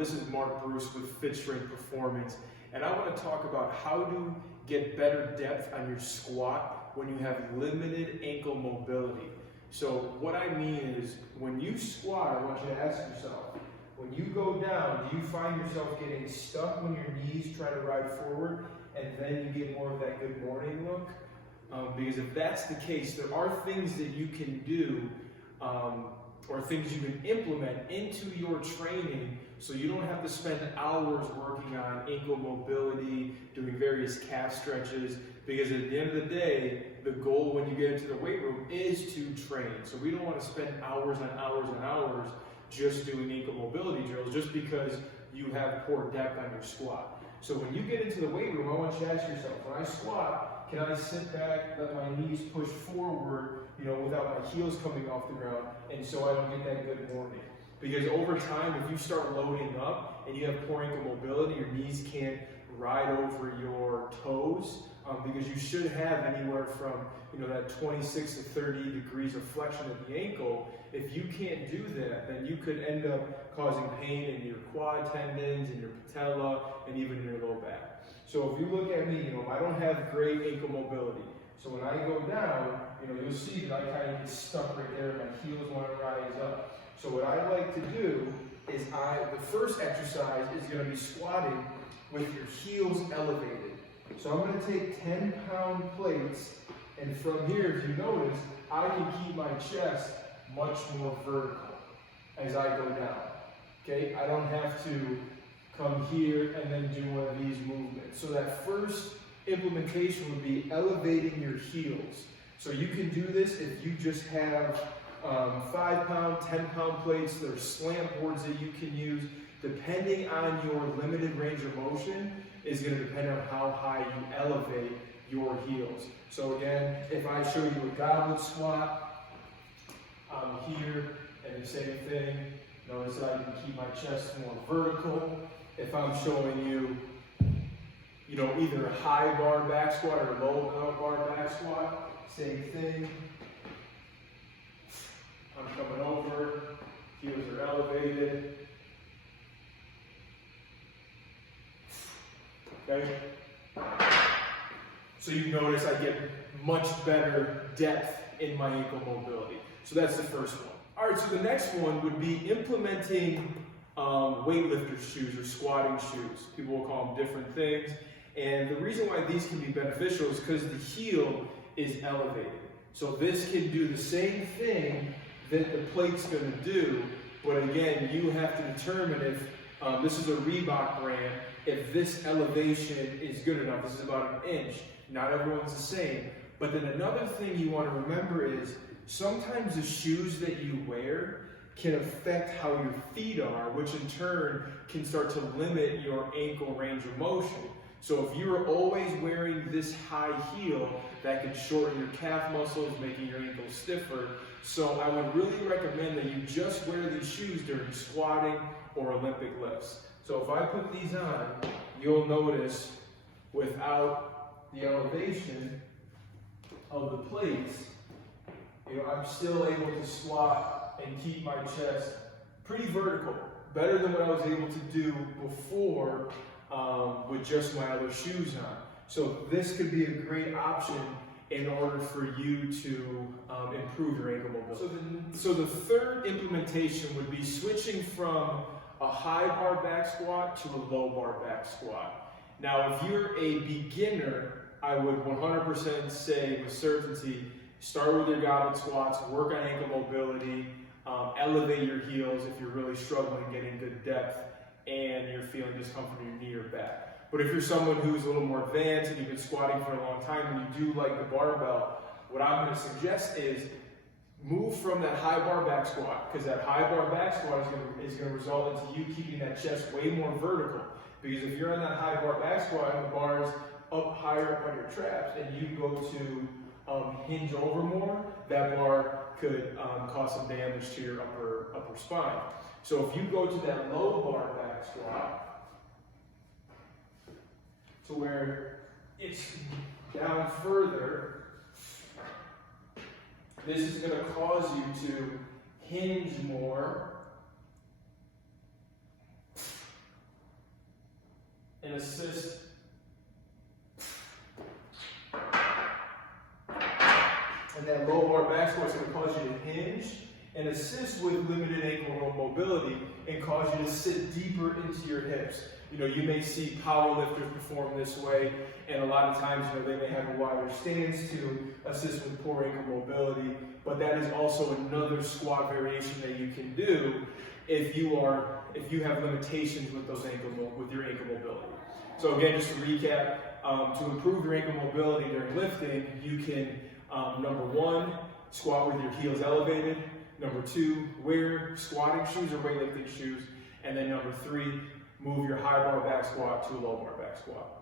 This is Mark Bruce with Fit Strength Performance, and I want to talk about how to get better depth on your squat when you have limited ankle mobility. So what I mean is, when you squat, I want you to ask yourself, when you go down, do you find yourself getting stuck when your knees try to ride forward and then you get more of that good morning look? Because if that's the case, there are things that you can do or things you can implement into your training so you don't have to spend hours working on ankle mobility, doing various calf stretches, because at the end of the day, the goal when you get into the weight room is to train. So we don't want to spend hours and hours and hours just doing ankle mobility drills just because you have poor depth on your squat. So when you get into the weight room, I want you to ask yourself, when I squat, can I sit back, let my knees push forward, without my heels coming off the ground, and so I don't get that good morning? Because over time, if you start loading up and you have poor ankle mobility, your knees can't ride over your toes, because you should have anywhere from that 26 to 30 degrees of flexion at the ankle. If you can't do that, then you could end up causing pain in your quad tendons, in your patella, and even your low back. So if you look at me, I don't have great ankle mobility. So when I go down, you'll see that I kind of get stuck right there. My heels want to rise up. So what I like to do is the first exercise is going to be squatting with your heels elevated. So I'm going to take 10-pound plates, and from here, if you notice, I can keep my chest much more vertical as I go down. Okay, I don't have to come here and then do one of these movements. So that first implementation would be elevating your heels. So you can do this if you just have 5-pound, 10-pound plates. There are slant boards that you can use. Depending on your limited range of motion is going to depend on how high you elevate your heels. So again, if I show you a goblet squat, I'm here, and the same thing. Notice that I can keep my chest more vertical. If I'm showing you, either a high bar back squat or a low bar back squat, same thing. I'm coming over, heels are elevated. Okay? So you notice I get much better depth in my ankle mobility. So that's the first one. All right, so the next one would be implementing Weightlifters shoes or squatting shoes. People will call them different things. And the reason why these can be beneficial is because the heel is elevated. So this can do the same thing that the plate's going to do, but again, you have to determine if this is a Reebok brand, if this elevation is good enough. This is about 1 inch. Not everyone's the same. But then another thing you want to remember is sometimes the shoes that you wear can affect how your feet are, which in turn can start to limit your ankle range of motion. So if you're always wearing this high heel, that could shorten your calf muscles, making your ankles stiffer. So I would really recommend that you just wear these shoes during squatting or Olympic lifts. So if I put these on, you'll notice without the elevation of the plates, I'm still able to squat and keep my chest pretty vertical, better than what I was able to do before with just my other shoes on. So this could be a great option in order for you to improve your ankle mobility. So the third implementation would be switching from a high bar back squat to a low bar back squat. Now, if you're a beginner, I would 100% say with certainty, start with your goblet squats, work on ankle mobility, elevate your heels if you're really struggling getting good depth and you're feeling discomfort in your knee or back. But if you're someone who's a little more advanced and you've been squatting for a long time and you do like the barbell, what I'm going to suggest is move from that high bar back squat, because that high bar back squat is going to result into you keeping that chest way more vertical. Because if you're on that high bar back squat and the bar is up higher up on your traps and you go to hinge over more, that bar could cause some damage to your upper spine. So if you go to that low bar back squat, to where it's down further, this is going to cause you to hinge more and assist. And that low bar back squat is going to cause you to hinge and assist with limited ankle mobility and cause you to sit deeper into your hips. You know, you may see power lifters perform this way, and a lot of times, you know, they may have a wider stance to assist with poor ankle mobility, but that is also another squat variation that you can do if you have limitations with your ankle mobility. So again, just to recap, to improve your ankle mobility during lifting, you can number one, squat with your heels elevated. Number two, wear squatting shoes or weightlifting shoes. And then number three, move your high bar back squat to a low bar back squat.